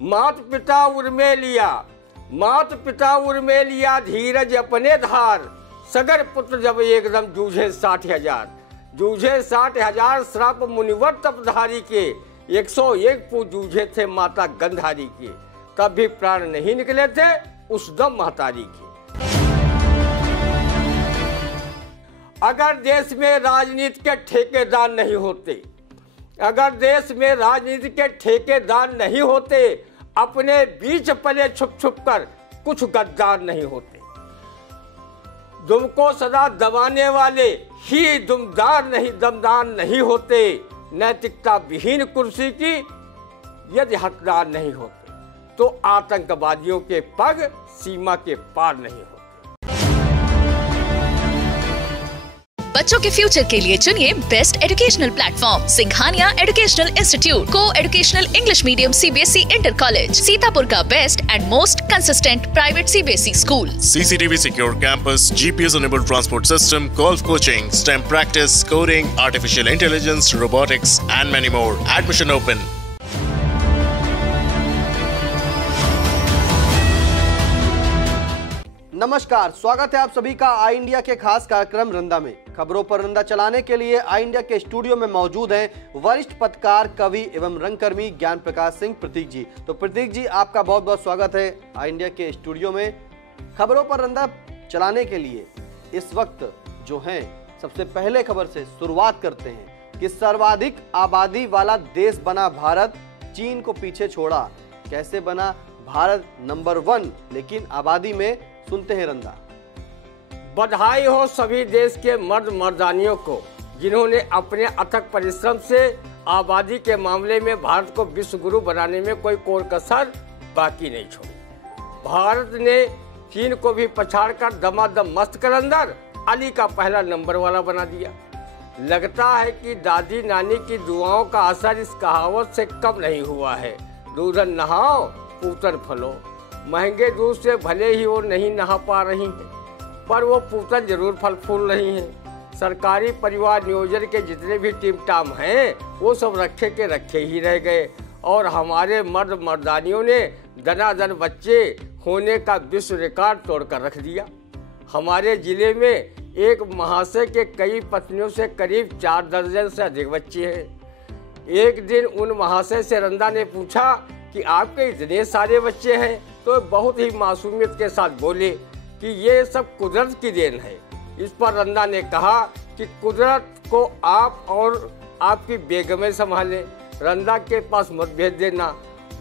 मात पिता उर्मे लिया, मात पिता उर्मे लिया, धीरज अपने धार, सगर पुत्र जब एकदम जूझे 60,000, जूझे 60,000 श्राप मुनिवर तपधारी के, 101 पूज जूझे थे माता गंधारी के, तब भी प्राण नहीं निकले थे उस दम महतारी के। अगर देश में राजनीति के ठेकेदार नहीं होते, अगर देश में राजनीति के ठेकेदार नहीं होते, अपने बीच पले छुप छुप कर कुछ गद्दार नहीं होते। दुम को सदा दबाने वाले ही दुमदार नहीं, दमदार नहीं होते। नैतिकता विहीन कुर्सी की यदि हकदार नहीं होते, तो आतंकवादियों के पग सीमा के पार नहीं होते। बच्चों के फ्यूचर के लिए चुनिए best educational platform Singhania educational institute, coeducational English medium CBSE inter college, Sitapur का best and most consistent private CBSE school. CCTV secure campus, GPS enabled transport system, golf coaching, STEM practice, coding, artificial intelligence, robotics and many more. Admission open. नमस्कार, स्वागत है आप सभी का आई India के खास कार्यक्रम रंदा में। खबरों पर रंदा चलाने के लिए आई इंडिया के स्टूडियो में मौजूद हैं वरिष्ठ पत्रकार, कवि एवं रंगकर्मी ज्ञान प्रकाश सिंह प्रतीक जी। तो प्रतीक जी, आपका बहुत बहुत स्वागत है आई इंडिया के स्टूडियो में। खबरों पर रंदा चलाने के लिए इस वक्त जो है, सबसे पहले खबर से शुरुआत करते हैं कि सर्वाधिक आबादी वाला देश बना भारत, चीन को पीछे छोड़ा। कैसे बना भारत नंबर 1 लेकिन आबादी में? सुनते हैं रंदा। बधाई हो सभी देश के मर्द मर्दानियों को, जिन्होंने अपने अथक परिश्रम से आबादी के मामले में भारत को विश्व गुरु बनाने में कोई कोर कसर बाकी नहीं छोड़ी। भारत ने चीन को भी पछाड़कर दमादम मस्त कलंदर अली का पहला नंबर वाला बना दिया। लगता है कि दादी नानी की दुआओं का असर इस कहावत से कम नहीं हुआ है, दूधन नहाओ पूतन फलो। महंगे दूध से भले ही वो नहीं नहा पा रही हैं, पर वो पूतन जरूर फल फूल रही हैं। सरकारी परिवार नियोजन के जितने भी टिमटाम हैं, वो सब रखे के रखे ही रह गए, और हमारे मर्द मर्दानियों ने दनादन बच्चे होने का विश्व रिकॉर्ड तोड़कर रख दिया। हमारे जिले में एक महाशय के कई पत्नियों से करीब 4 दर्जन से अधिक बच्चे हैं। एक दिन उन महाशय से रंदा ने पूछा कि आपके इतने सारे बच्चे हैं, तो बहुत ही मासूमियत के साथ बोले कि ये सब कुदरत की देन है। इस पर रंदा ने कहा कि कुदरत को आप और आपकी बेगमें संभालें, रंदा के पास मत भेज देना,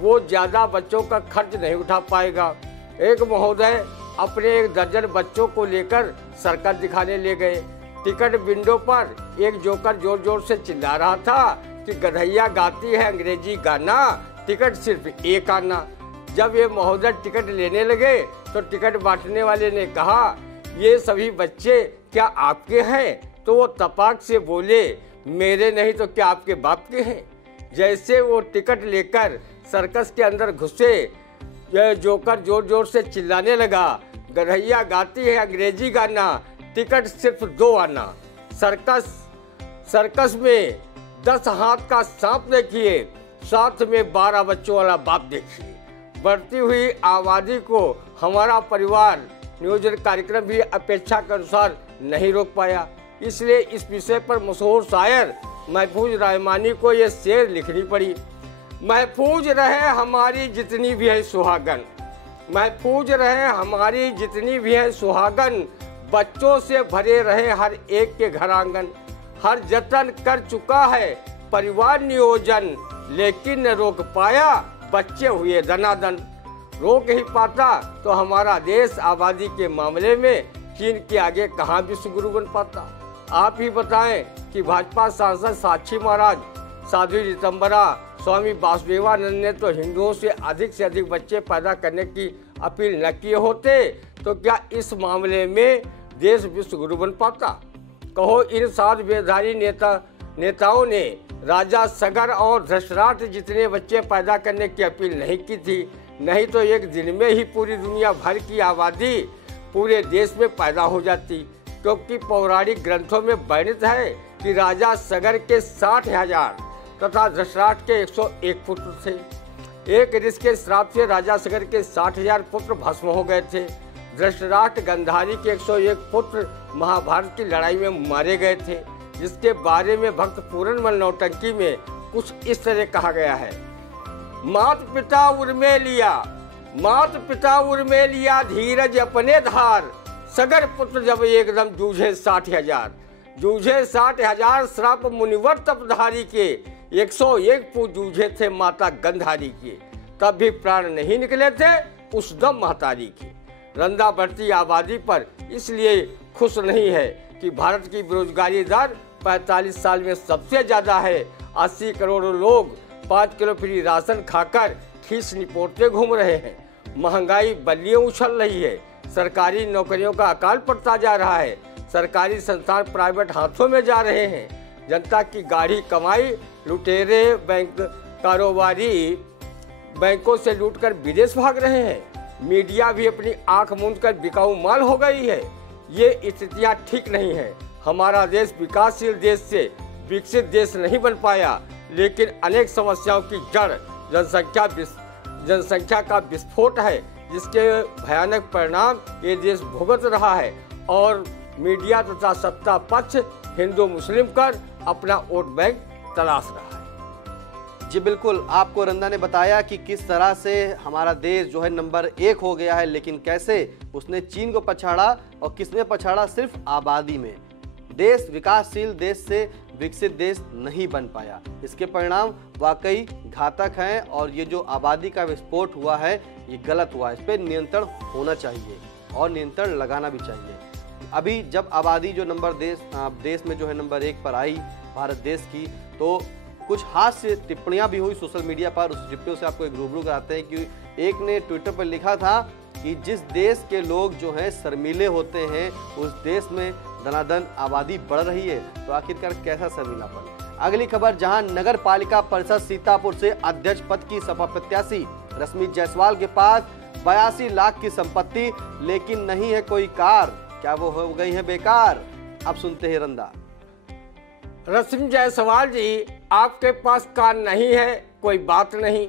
वो ज़्यादा बच्चों का खर्च नहीं उठा पाएगा। एक महोदय अपने 1 दर्जन बच्चों को लेकर सर्कस दिखाने ले गए। टिकट विंडो पर एक जोकर जोर जोर से चिल्ला रहा था कि गधैया गाती है अंग्रेजी गाना, टिकट सिर्फ एक आना। जब ये महोदय टिकट लेने लगे तो टिकट बांटने वाले ने कहा, ये सभी बच्चे क्या आपके हैं? तो वो तपाक से बोले, मेरे नहीं तो क्या आपके बाप के हैं? जैसे वो टिकट लेकर सर्कस के अंदर घुसे, यह जोकर जोर जोर से चिल्लाने लगा, गधैया गाती है अंग्रेजी गाना, टिकट सिर्फ 2 आना। सर्कस में 10 हाथ का सांप देखिए, साथ में 12 बच्चों वाला बाप देखिए। बढ़ती हुई आबादी को हमारा परिवार नियोजन कार्यक्रम भी अपेक्षा के अनुसार नहीं रोक पाया। इसलिए इस विषय पर मशहूर शायर महफूज रहमानी को ये शेर लिखनी पड़ी। महफूज रहे हमारी जितनी भी है सुहागन, महफूज रहे हमारी जितनी भी है सुहागन, बच्चों से भरे रहे हर एक के घर आंगन। हर जतन कर चुका है परिवार नियोजन, लेकिन न रोक पाया बच्चे हुए दनादन। रोक ही पाता तो हमारा देश आबादी के मामले में चीन के आगे कहाँ विश्व गुरु बन पाता। आप ही बताएं कि भाजपा सांसद साक्षी महाराज, साध्वी रितंबरा, स्वामी वासुदेवानंद ने तो हिंदुओं से अधिक बच्चे पैदा करने की अपील न किए होते, तो क्या इस मामले में देश विश्व गुरु बन पाता? कहो, इन 7 वेशधारी नेताओं ने राजा सगर और धृतराष्ट्र जितने बच्चे पैदा करने की अपील नहीं की थी, नहीं तो एक दिन में ही पूरी दुनिया भर की आबादी पूरे देश में पैदा हो जाती। क्योंकि पौराणिक ग्रंथों में वर्णित है कि राजा सगर के 60,000 तथा धृतराष्ट्र के 101 पुत्र थे। एक ऋषि के श्राप से राजा सगर के 60,000 पुत्र भस्म हो गए थे। धृतराष्ट्र गांधारी के 101 पुत्र महाभारत की लड़ाई में मारे गए थे, जिसके बारे में भक्त पूरनमल नौटंकी में कुछ इस तरह कहा गया है। मात पिता उर्मे लिया धीरज अपने धार, सगर पुत्र जब एकदम जूझे 60,000 श्राप मुनिवर तपधारी के, 101 पूत जूझे थे माता गंधारी के, तब भी प्राण नहीं निकले थे उस दम महतारी के। रंदा बढ़ती आबादी पर इसलिए खुश नहीं है कि भारत की बेरोजगारी दर 45 साल में सबसे ज्यादा है। 80 करोड़ लोग 5 किलो फ्री राशन खाकर खीस निपोड़ते घूम रहे हैं। महंगाई बल्लियां उछल रही है। सरकारी नौकरियों का अकाल पड़ता जा रहा है। सरकारी संस्थान प्राइवेट हाथों में जा रहे हैं। जनता की गाढ़ी कमाई लुटेरे बैंक कारोबारी बैंकों से लूटकर विदेश भाग रहे हैं। मीडिया भी अपनी आंख मूंद कर बिकाऊ माल हो गई है। ये स्थितियां ठीक नहीं है। हमारा देश विकासशील देश से विकसित देश नहीं बन पाया, लेकिन अनेक समस्याओं की जड़ जनसंख्या का विस्फोट है, जिसके भयानक परिणाम ये देश भुगत रहा है। और मीडिया तथा सत्ता पक्ष हिंदू मुस्लिम कर अपना वोट बैंक तलाश रहा है। जी बिल्कुल, आपको रंदा ने बताया कि किस तरह से हमारा देश जो है नंबर 1 हो गया है, लेकिन कैसे उसने चीन को पछाड़ा और किसने पछाड़ा, सिर्फ आबादी में। देश विकासशील देश से विकसित देश नहीं बन पाया। इसके परिणाम वाकई घातक हैं और ये जो आबादी का विस्फोट हुआ है ये गलत हुआ है। इस पर नियंत्रण होना चाहिए और नियंत्रण लगाना भी चाहिए। अभी जब आबादी जो देश में जो है नंबर 1 पर आई भारत देश की, तो कुछ हास्य टिप्पणियां भी हुई सोशल मीडिया पर। उस टिप्पणियों से आपको एक रूबरू कराते हैं कि एक ने ट्विटर पर लिखा था कि जिस देश के लोग जो हैं शर्मीले होते हैं उस देश में दनादन आबादी बढ़ रही है, तो आखिरकार कैसा शर्मीलापन। अगली खबर, जहां नगर पालिका परिषद सीतापुर से अध्यक्ष पद की सपा प्रत्याशी रश्मि जायसवाल के पास 82 लाख की संपत्ति, लेकिन नहीं है कोई कार। क्या वो हो गई है बेकार? अब सुनते हैं रंदा। रश्मि जायसवाल जी, आपके पास कार नहीं है कोई बात नहीं,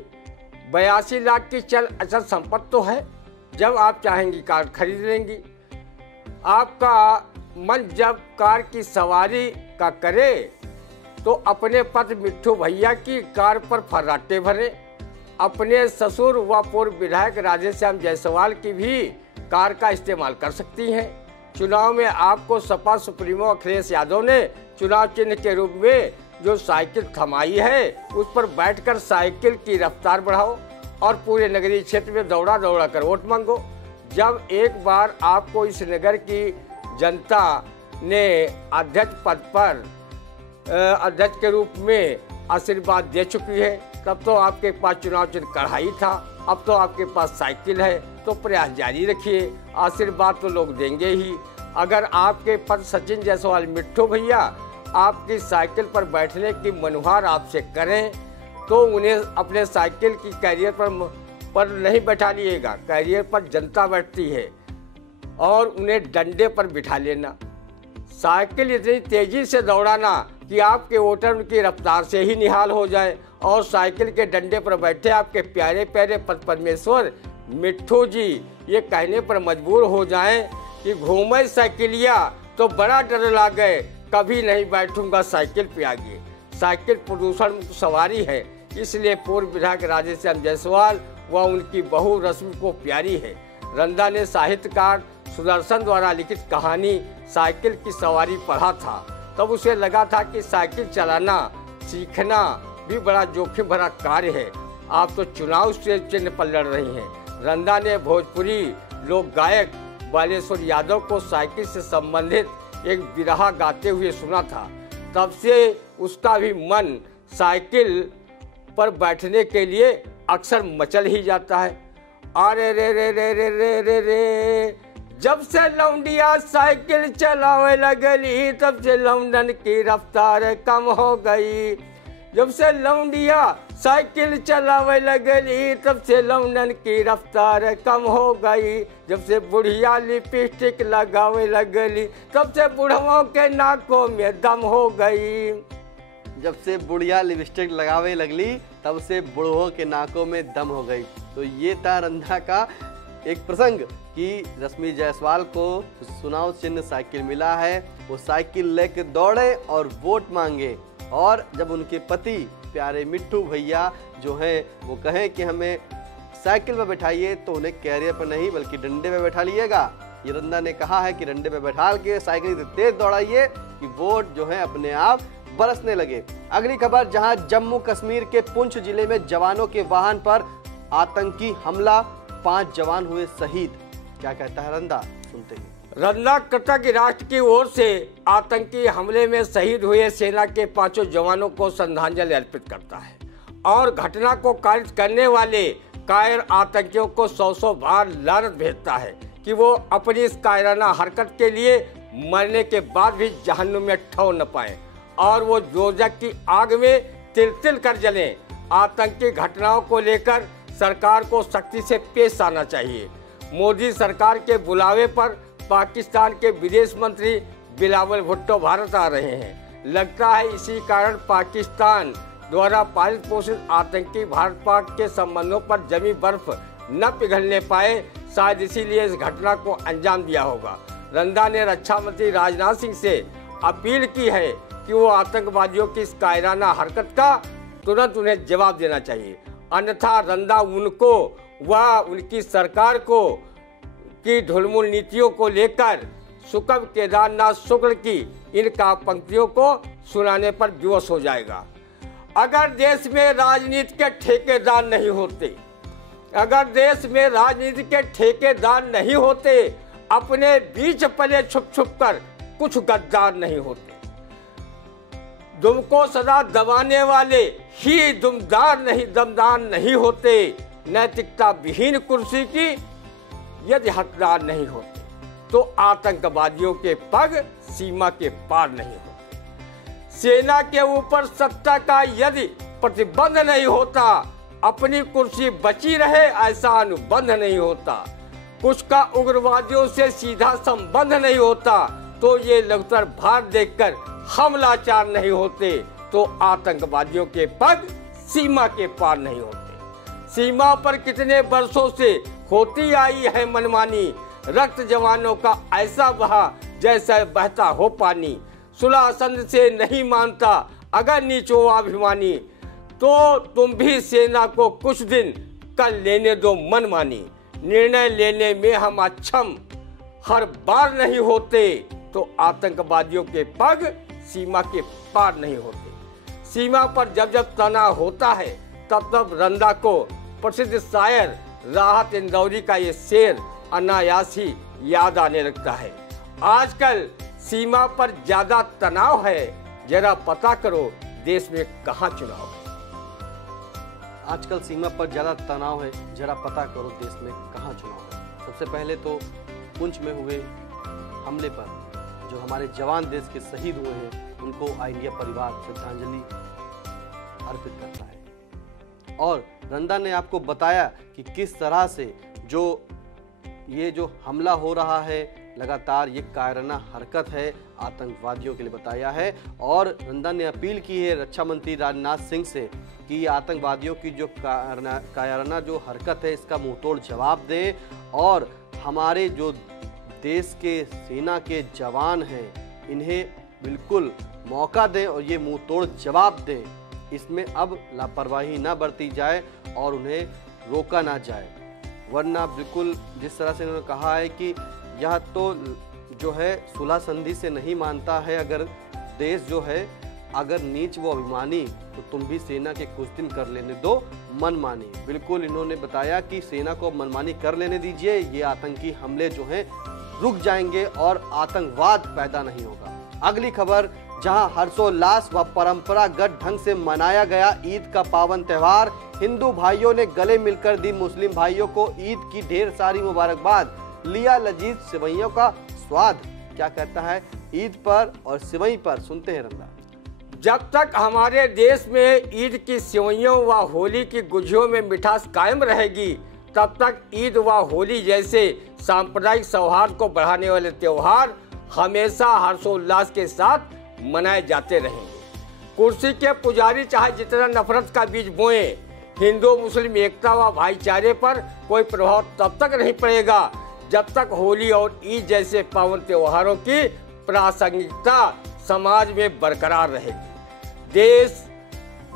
82 लाख की चल अचल संपत्ति तो है। जब आप चाहेंगी कार खरीद लेंगी। आपका मन जब कार की सवारी का करे तो अपने पति मिट्ठू भैया की कार पर फर्राटे भरे। अपने ससुर व पूर्व विधायक राधेश्याम जायसवाल की भी कार का इस्तेमाल कर सकती हैं। चुनाव में आपको सपा सुप्रीमो अखिलेश यादव ने चुनाव चिन्ह के रूप में जो साइकिल थमाई है, उस पर बैठकर साइकिल की रफ्तार बढ़ाओ और पूरे नगरीय क्षेत्र में दौड़ा दौड़ा कर वोट मांगो। जब एक बार आपको इस नगर की जनता ने अध्यक्ष पद पर अध्यक्ष के रूप में आशीर्वाद दे चुकी है, तब तो आपके पास चुनाव चिन्ह कढ़ाई था। अब तो आपके पास साइकिल है, तो प्रयास जारी रखिए। आशीर्वाद तो लोग देंगे ही। अगर आपके पद सचिन जायसवाल मिट्ठू भैया आपकी साइकिल पर बैठने की मनुहार आपसे करें, तो उन्हें अपने साइकिल की कैरियर पर नहीं बैठा लिएगा। कैरियर पर जनता बैठती है और उन्हें डंडे पर बिठा लेना। साइकिल इतनी तेजी से दौड़ाना कि आपके वोटर उनकी रफ्तार से ही निहाल हो जाए और साइकिल के डंडे पर बैठे आपके प्यारे प्यारे पद परमेश्वर मिट्ठू जी ये कहने पर मजबूर हो जाएं कि घूमे साइकिलिया तो बड़ा डर लागे, कभी नहीं बैठूंगा साइकिल पे आगे। साइकिल प्रदूषण मुक्त सवारी है, इसलिए पूर्व विधायक राधेश्याम जायसवाल व उनकी बहू रश्मि को प्यारी है। रंदा ने साहित्यकार सुदर्शन द्वारा लिखित कहानी साइकिल की सवारी पढ़ा था, तब उसे लगा था कि साइकिल चलाना सीखना भी बड़ा जोखिम भरा कार्य है। आप तो चुनाव से चिन्ह पर लड़ रही हैं। रंदा ने भोजपुरी लोक गायक बालेश्वर यादव को साइकिल से संबंधित एक बिरहा गाते हुए सुना था। तब से उसका भी मन साइकिल पर बैठने के लिए अक्सर मचल ही जाता है। अरे रे रे रे रे रे रे रे, जब से लौंडिया साइकिल चलावे लगली तब से लौंडन की रफ्तार कम हो गई। जब से लौंडिया साइकिल चलावे लगली तब से लौंडन की रफ्तार कम हो गई। जब से बुढ़िया लिपस्टिक लगावे लगली तब से बुढ़वों के नाकों में दम हो गई। जब से बुढ़िया लिपस्टिक लगावे लगली तब से बुढ़ों के नाकों में दम हो गई। तो ये था रंधा का एक प्रसंग कि रश्मि जायसवाल को चुनाव चिन्ह साइकिल मिला है, वो साइकिल लेके दौड़े और वोट मांगे, और जब उनके पति प्यारे मिट्टू भैया जो हैं वो कहें कि हमें साइकिल पर बैठाइए तो उन्हें कैरियर पर नहीं बल्कि डंडे पे बैठा लिएगा। ये रंधा ने कहा है कि डंडे पे बैठा के साइकिल तेज दौड़ाइए कि वोट जो है अपने आप बरसने लगे। अगली खबर, जहां जम्मू कश्मीर के पुंछ जिले में जवानों के वाहन पर आतंकी हमला, 5 जवान हुए शहीद। क्या कहता है रंधा, सुनते हैं। रंधा कृतज्ञ राष्ट्र की ओर से आतंकी हमले में शहीद हुए सेना के 5 जवानों को श्रद्धांजलि अर्पित करता है और घटना को कारित करने वाले कायर आतंकियों को 100 बार लानत भेजता है कि वो अपनी इस कायराना हरकत के लिए मरने के बाद भी जहन्नुम में ठहर न पाए और वो दोजख की आग में तिल-तिल कर जलें। आतंकी घटनाओं को लेकर सरकार को सख्ती से पेश आना चाहिए। मोदी सरकार के बुलावे पर पाकिस्तान के विदेश मंत्री बिलावल भुट्टो भारत आ रहे हैं। लगता है इसी कारण पाकिस्तान द्वारा पालित पोषित आतंकी भारत पाक के संबंधों पर जमी बर्फ न पिघलने पाए, शायद इसीलिए इस घटना को अंजाम दिया होगा। रंधा ने रक्षा मंत्री राजनाथ सिंह से अपील की है कि वो आतंकवादियों की इस कायराना हरकत का तुरंत उन्हें जवाब देना चाहिए, अन्यथा रंधा उनको व उनकी सरकार को की ढुलमुल नीतियों को लेकर सुकब केदारनाथ शुक्ल की इन पंक्तियों को सुनाने पर विवश हो जाएगा। अगर देश में राजनीति के ठेकेदार नहीं होते, अगर देश में राजनीति के ठेकेदार नहीं होते, अपने बीच पले छुप छुप कर कुछ गद्दार नहीं होते। दुम को सदा दबाने वाले ही दमदार नहीं होते। नैतिकता विहीन कुर्सी की यदि हकदार नहीं होते तो आतंकवादियों के पग सीमा के पार नहीं होते। सेना के ऊपर सत्ता का यदि प्रतिबंध नहीं होता, अपनी कुर्सी बची रहे ऐसा अनुबंध नहीं होता, कुछ का उग्रवादियों से सीधा संबंध नहीं होता, तो ये लघुतर भार देखकर हम लाचार नहीं होते, तो आतंकवादियों के पग सीमा के पार नहीं होते। सीमा पर कितने वर्षों से होती आई है मनमानी, रक्त जवानों का ऐसा बहा जैसा बहता हो पानी। सुलह संध से नहीं मानता अगर नीचो अभिमानी, तो तुम भी सेना को कुछ दिन कर लेने दो मनमानी। निर्णय लेने में हम अक्षम हर बार नहीं होते, तो आतंकवादियों के पग सीमा के पार नहीं होते। सीमा पर जब जब तनाव होता है तब तब रंधा को प्रसिद्ध शायर राहत इंदौरी का ये शेर अनायास ही याद आने लगता है। आजकल सीमा पर ज्यादा तनाव है, जरा पता करो देश में कहाँ चुनाव है। आजकल सीमा पर ज्यादा तनाव है, जरा पता करो देश में कहाँ चुनाव है। सबसे पहले तो पुंछ में हुए हमले पर जो हमारे जवान देश के शहीद हुए हैं उनको ऑल इंडिया परिवार श्रद्धांजलि अर्पित करता है। और रंधा ने आपको बताया कि किस तरह से ये जो हमला हो रहा है लगातार ये कायराना हरकत है, आतंकवादियों के लिए बताया है। और रंधा ने अपील की है रक्षा मंत्री राजनाथ सिंह से कि आतंकवादियों की जो कायराना जो हरकत है इसका मुंहतोड़ जवाब दें और हमारे जो देश के सेना के जवान हैं इन्हें बिल्कुल मौका दें और ये मुंहतोड़ जवाब दें। इसमें अब लापरवाही ना बरती जाए और उन्हें रोका ना जाए, वरना बिल्कुल जिस तरह से उन्होंने कहा है कि यह तो जो है सुलह संधि से नहीं मानता है, अगर देश जो है अगर नीच वो अभिमानी तो तुम भी सेना के कुछ दिन कर लेने दो मनमानी। बिल्कुल इन्होंने बताया कि सेना को मनमानी कर लेने दीजिए, ये आतंकी हमले जो हैं रुक जाएंगे और आतंकवाद पैदा नहीं होगा। अगली खबर, जहां हर्षोल्लास व परंपरागत ढंग से मनाया गया ईद का पावन त्योहार, हिंदू भाइयों ने गले मिलकर दी मुस्लिम भाइयों को ईद की ढेर सारी मुबारकबाद, लिया लजीज सेवइयों का स्वाद। क्या कहता है ईद पर और सेवई पर, सुनते हैं रंधा। जब तक हमारे देश में ईद की सेवइयों व होली की गुझियों में मिठास कायम रहेगी, तब तक ईद व होली जैसे सांप्रदायिक सौहार्द को बढ़ाने वाले त्योहार हमेशा हर्षोल्लास के साथ मनाए जाते रहेंगे। कुर्सी के पुजारी चाहे जितना नफरत का बीज बोए, हिंदू मुस्लिम एकता व भाईचारे पर कोई प्रभाव तब तक नहीं पड़ेगा जब तक होली और ईद जैसे पावन त्योहारों की प्रासंगिकता समाज में बरकरार रहेगी। देश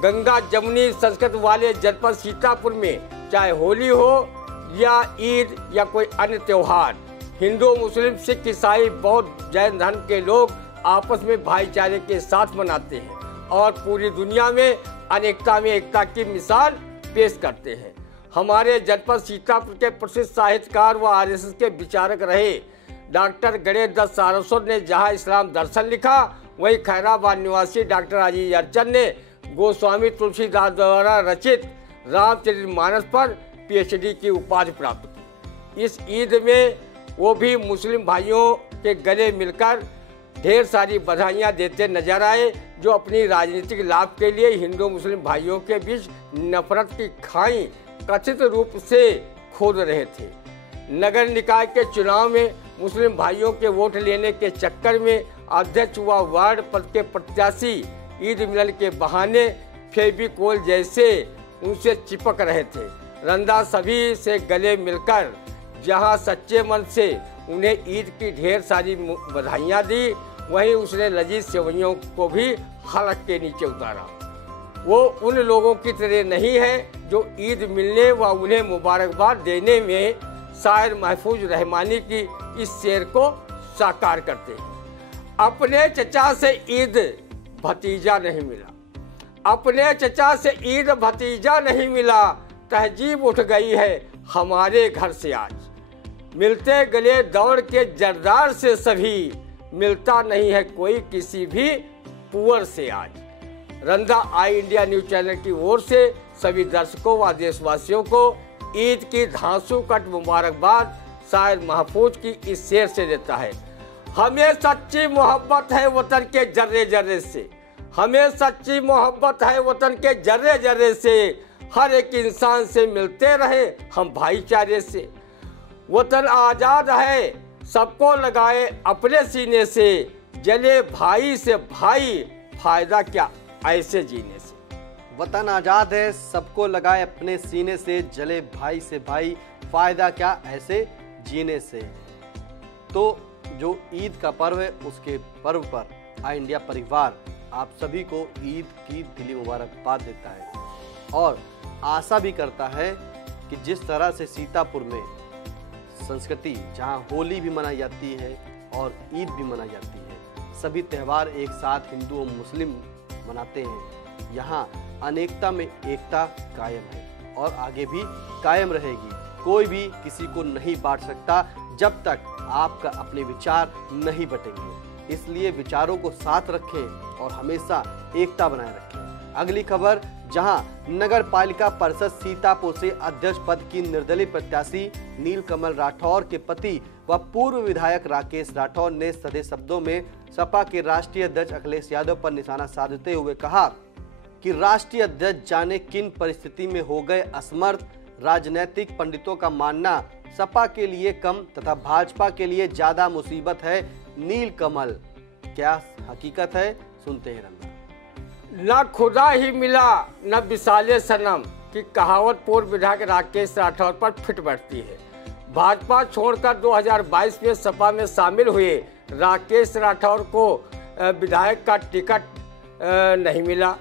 गंगा जमुनी संस्कृत वाले जनपद सीतापुर में चाहे होली हो या ईद या कोई अन्य त्योहार, हिंदू मुस्लिम सिख ईसाई बौद्ध जैन धर्म के लोग आपस में भाईचारे के साथ मनाते हैं और पूरी दुनिया में अनेकता में एकता की मिसाल पेश करते हैं। हमारे जनपद सीतापुर के प्रसिद्ध साहित्यकार व आरएसएस के विचारक रहे डॉक्टर गणेश दत्त सारस्वत ने जहां इस्लाम दर्शन लिखा, वहीं खैराबाद निवासी डॉक्टर अजीज अर्चन ने गोस्वामी तुलसीदास द्वारा रचित रामचरितमानस पर पीएचडी की उपाधि प्राप्त की। इस ईद में वो भी मुस्लिम भाइयों के गले मिलकर ढेर सारी बधाइयाँ देते नजर आए, जो अपनी राजनीतिक लाभ के लिए हिंदू मुस्लिम भाइयों के बीच नफरत की खाई कथित रूप से खोद रहे थे। नगर निकाय के चुनाव में मुस्लिम भाइयों के वोट लेने के चक्कर में अध्यक्ष व वार्ड पद के प्रत्याशी ईद मिलन के बहाने फेविकोल जैसे उनसे चिपक रहे थे। रंदा सभी से गले मिलकर जहां सच्चे मन से उन्हें ईद की ढेर सारी बधाइयाँ दी, वहीं उसने लजीज सेवइयों को भी हलक के नीचे उतारा। वो उन लोगों की तरह नहीं है जो ईद मिलने व उन्हें मुबारकबाद देने में शायर महफूज रहमानी की इस शेर को साकार करते हैं। अपने चचा से ईद भतीजा नहीं मिला, अपने चचा से ईद भतीजा नहीं मिला, तहजीब उठ गई है हमारे घर से आज। मिलते गले दौड़ के जरदार से सभी, मिलता नहीं है कोई किसी भी पुअर से आज। रंदा आई इंडिया न्यूज चैनल की ओर से सभी दर्शकों व देशवासियों को ईद की धांसू कट मुबारकबाद शायर महफूज की इस शेर से देता है। हमें सच्ची मोहब्बत है वतन के जर्रे जर्रे से, हमें सच्ची मोहब्बत है वतन के जर्रे जर्रे से, हर एक इंसान से मिलते रहे हम भाईचारे से। वतन आजाद है सबको लगाए अपने सीने से, जले भाई से भाई फायदा क्या ऐसे जीने से। वतन आजाद है सबको लगाए अपने सीने से, जले भाई से भाई फायदा क्या ऐसे जीने से। तो जो ईद का पर्व है उसके पर्व पर आई इंडिया परिवार आप सभी को ईद की दिली मुबारकबाद देता है और आशा भी करता है कि जिस तरह से सीतापुर में संस्कृति जहां होली भी मनाई जाती है और ईद भी मनाई जाती है, सभी त्यौहार एक साथ हिंदू और मुस्लिम मनाते हैं, यहाँ अनेकता में एकता कायम है और आगे भी कायम रहेगी। कोई भी किसी को नहीं बांट सकता जब तक आपका अपने विचार नहीं बटेंगे। इसलिए विचारों को साथ रखें और हमेशा एकता बनाए रखें। अगली खबर, जहां नगर पालिका परिषद सीतापुर से अध्यक्ष पद की निर्दलीय प्रत्याशी नीलकमल राठौर के पति व पूर्व विधायक राकेश राठौर ने सधे शब्दों में सपा के राष्ट्रीय अध्यक्ष अखिलेश यादव पर निशाना साधते हुए कहा कि राष्ट्रीय अध्यक्ष जाने किन परिस्थिति में हो गए असमर्थ। राजनीतिक पंडितों का मानना सपा के लिए कम तथा भाजपा के लिए ज्यादा मुसीबत है नीलकमल। क्या हकीकत है, सुनते हैं रंगा। न खुदा ही मिला न विशाले सनम की कहावत पूर्व विधायक राकेश राठौर पर फिट बैठती है। भाजपा छोड़कर 2022 में सपा में शामिल हुए राकेश राठौर को विधायक का टिकट नहीं मिला।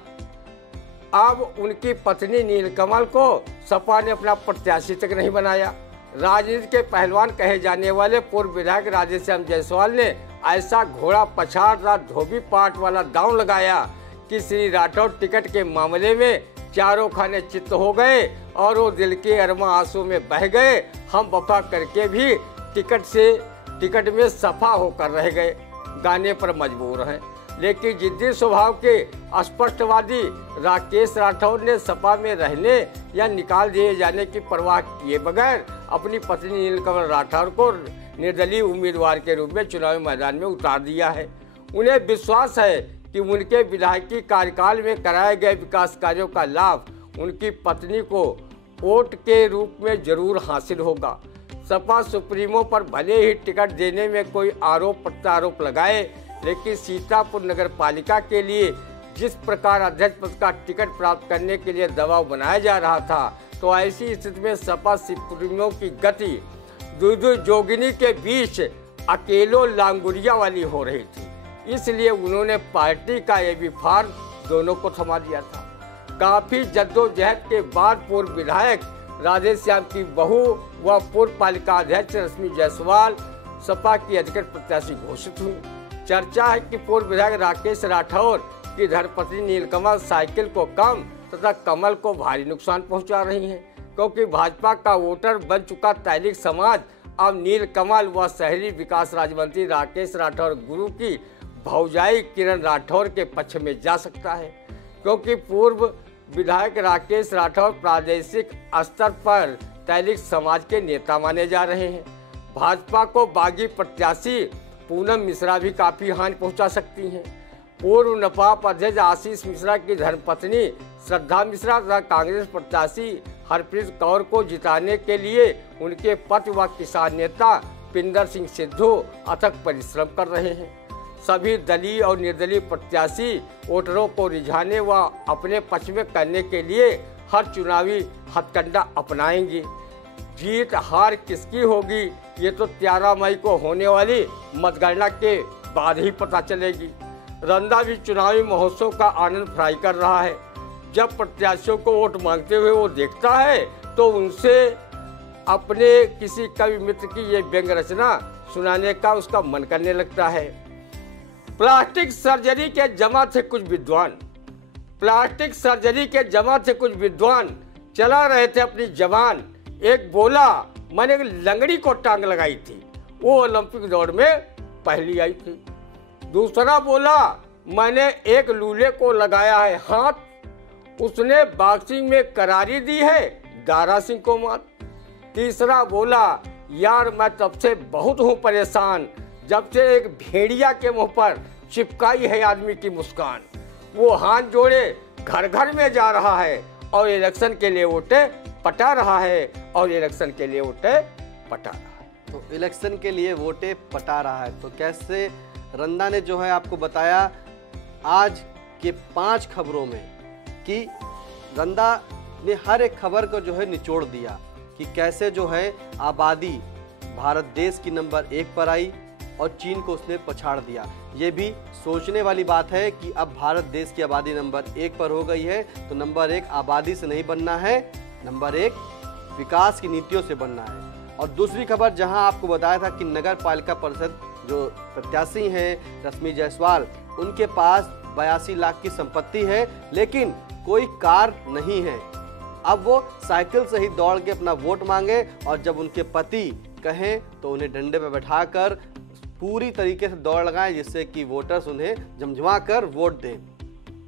अब उनकी पत्नी नीलकमल को सपा ने अपना प्रत्याशी तक नहीं बनाया। राजनीति के पहलवान कहे जाने वाले पूर्व विधायक राधेश्याम जायसवाल ने ऐसा घोड़ा पछाड़ धोबी पाट वाला दांव लगाया कि श्री राठौर टिकट के मामले में चारों खाने चित्त हो गए और वो दिल के अरमा आंसू में बह गए। हम वफा करके भी टिकट में सफा होकर रह गए, गाने पर मजबूर हैं। लेकिन जिद्दी स्वभाव के स्पष्टवादी राकेश राठौर ने सपा में रहने या निकाल दिए जाने की परवाह किए बगैर अपनी पत्नी नीलकमल राठौर को निर्दलीय उम्मीदवार के रूप में चुनावी मैदान में उतार दिया है। उन्हें विश्वास है कि उनके विधायकी कार्यकाल में कराए गए विकास कार्यों का लाभ उनकी पत्नी को वोट के रूप में जरूर हासिल होगा। सपा सुप्रीमो पर भले ही टिकट देने में कोई आरोप प्रत्यारोप लगाए, लेकिन सीतापुर नगर पालिका के लिए जिस प्रकार अध्यक्ष पद का टिकट प्राप्त करने के लिए दबाव बनाया जा रहा था, तो ऐसी स्थिति में सपा सुप्रीमो की गति दुदू जोगिनी के बीच अकेलो लांगुरिया वाली हो रही थी। इसलिए उन्होंने पार्टी का ये भी फार्म दोनों को थमा दिया था। काफी जद्दोजहद के बाद पूर्व विधायक राधेश्याम की बहू व पूर्व पालिका अध्यक्ष रश्मि जायसवाल सपा की अधिकृत प्रत्याशी घोषित हुई। चर्चा है कि पूर्व विधायक राकेश राठौर की धर्मपत्नी नीलकमल साइकिल को कम तथा कमल को भारी नुकसान पहुंचा रही हैं, क्योंकि भाजपा का वोटर बन चुका तैलिक समाज अब नीलकमल व शहरी विकास राज्य मंत्री राकेश राठौर गुरु की भौजाई किरण राठौर के पक्ष में जा सकता है, क्योंकि पूर्व विधायक राकेश राठौर प्रादेशिक स्तर पर तैलिक समाज के नेता माने जा रहे हैं। भाजपा को बागी प्रत्याशी पूनम मिश्रा भी काफी हानि पहुंचा सकती हैं। पूर्व नपाप अध्यक्ष आशीष मिश्रा की धर्मपत्नी श्रद्धा मिश्रा तथा कांग्रेस प्रत्याशी हरप्रीत कौर को जिताने के लिए उनके पति व किसान नेता पिंदर सिंह सिद्धू अथक परिश्रम कर रहे हैं। सभी दलीय और निर्दलीय प्रत्याशी वोटरों को रिझाने व अपने पक्ष में करने के लिए हर चुनावी हथकंडा अपनाएंगे। जीत हार किसकी होगी ये तो 13 मई को होने वाली मतगणना के बाद ही पता चलेगी। रंदा भी चुनावी महोत्सव का आनंद फ्राई कर रहा है। जब प्रत्याशियों को वोट मांगते हुए वो देखता है तो उनसे अपने किसी कवि मित्र की ये व्यंग रचना सुनाने का उसका मन करने लगता है। प्लास्टिक सर्जरी के जमा थे कुछ विद्वान, प्लास्टिक सर्जरी के जमा थे कुछ विद्वान, चला रहे थे अपनी जबान। एक बोला मैंने एक लंगड़ी को टांग लगाई थी, वो ओलंपिक दौड़ में पहली आई थी। दूसरा बोला मैंने एक लूले को लगाया है हाथ, उसने बॉक्सिंग में करारी दी है दारा सिंह को मात। तीसरा बोला यार मैं तब से बहुत हूँ परेशान, जब से एक भेड़िया के मुंह पर चिपकाई है आदमी की मुस्कान। वो हाथ जोड़े घर घर में जा रहा है और इलेक्शन के लिए वोटे पटा रहा है, और इलेक्शन के लिए वोटे पटा रहा है। तो इलेक्शन के लिए वोटे पटा रहा है, तो कैसे रंदा ने जो है आपको बताया आज के 5 खबरों में कि रंदा ने हर एक खबर को जो है निचोड़ दिया कि कैसे जो है आबादी भारत देश की नंबर 1 पर आई और चीन को उसने पछाड़ दिया। ये भी सोचने वाली बात है कि अब भारत देश की आबादी नंबर 1 पर हो गई है, तो नंबर 1 आबादी से नहीं बनना है, नंबर 1 विकास की नीतियों से बनना है। और दूसरी खबर जहां आपको बताया था कि नगर पालिका परिषद जो प्रत्याशी हैं रश्मि जायसवाल, उनके पास 82 लाख की संपत्ति है, लेकिन कोई कार नहीं है। अब वो साइकिल से ही दौड़ के अपना वोट मांगे, और जब उनके पति कहें तो उन्हें डंडे पर बैठाकर पूरी तरीके से दौड़ लगाएं, जिससे कि वोटर्स उन्हें झमझमा कर वोट दें।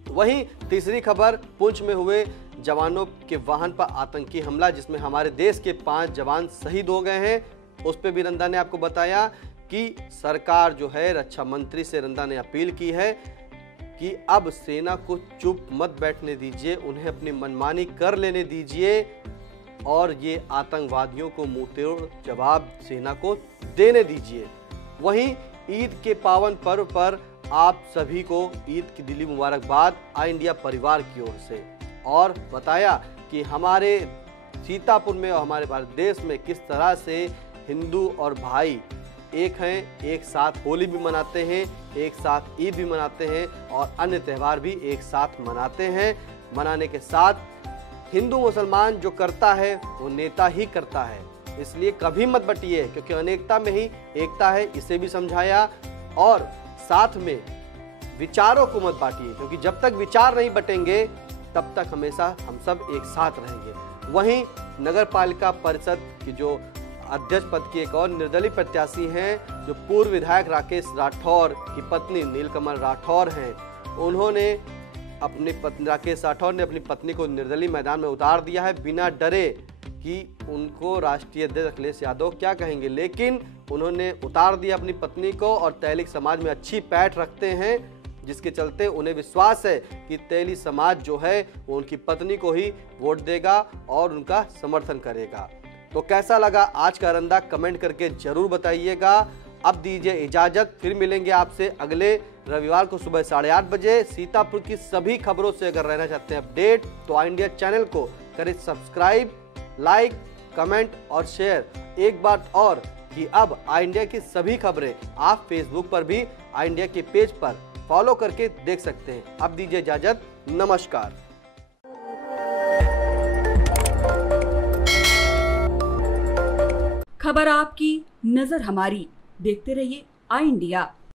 वहीं तीसरी खबर पुंछ में हुए जवानों के वाहन पर आतंकी हमला, जिसमें हमारे देश के 5 जवान शहीद हो गए हैं। उस पर भी रंदा ने आपको बताया कि सरकार जो है, रक्षा मंत्री से रंदा ने अपील की है कि अब सेना को चुप मत बैठने दीजिए, उन्हें अपनी मनमानी कर लेने दीजिए, और ये आतंकवादियों को मुंहतोड़ जवाब सेना को देने दीजिए। वहीं ईद के पावन पर्व पर आप सभी को ईद की दिली मुबारकबाद आई इंडिया परिवार की ओर से, और बताया कि हमारे सीतापुर में और हमारे भारत देश में किस तरह से हिंदू और भाई एक हैं, एक साथ होली भी मनाते हैं, एक साथ ईद भी मनाते हैं, और अन्य त्यौहार भी एक साथ मनाते हैं। मनाने के साथ हिंदू मुसलमान जो करता है वो नेता ही करता है, इसलिए कभी मत बटिए, क्योंकि अनेकता में ही एकता है, इसे भी समझाया। और साथ में विचारों को मत बांटिए, क्योंकि जब तक विचार नहीं बटेंगे तब तक हमेशा हम सब एक साथ रहेंगे। वहीं नगर पालिका परिषद की जो अध्यक्ष पद की एक और निर्दलीय प्रत्याशी हैं, जो पूर्व विधायक राकेश राठौर की पत्नी नीलकमल राठौर हैं, उन्होंने अपनी पत्नी राकेश राठौर ने अपनी पत्नी को निर्दलीय मैदान में उतार दिया है, बिना डरे कि उनको राष्ट्रीय अध्यक्ष अखिलेश यादव क्या कहेंगे। लेकिन उन्होंने उतार दिया अपनी पत्नी को, और तैलिक समाज में अच्छी पैठ रखते हैं, जिसके चलते उन्हें विश्वास है कि तैलिक समाज जो है वो उनकी पत्नी को ही वोट देगा और उनका समर्थन करेगा। तो कैसा लगा आज का रंदा, कमेंट करके जरूर बताइएगा। अब दीजिए इजाजत, फिर मिलेंगे आपसे अगले रविवार को सुबह 8:30 बजे। सीतापुर की सभी खबरों से अगर रहना चाहते हैं अपडेट तो आई इंडिया चैनल को करें सब्सक्राइब, लाइक, कमेंट और शेयर। एक बात और कि अब आई इंडिया की सभी खबरें आप फेसबुक पर भी आई इंडिया के पेज पर फॉलो करके देख सकते हैं। अब दीजिए इजाजत, नमस्कार। खबर आपकी, नजर हमारी। देखते रहिए आई इंडिया।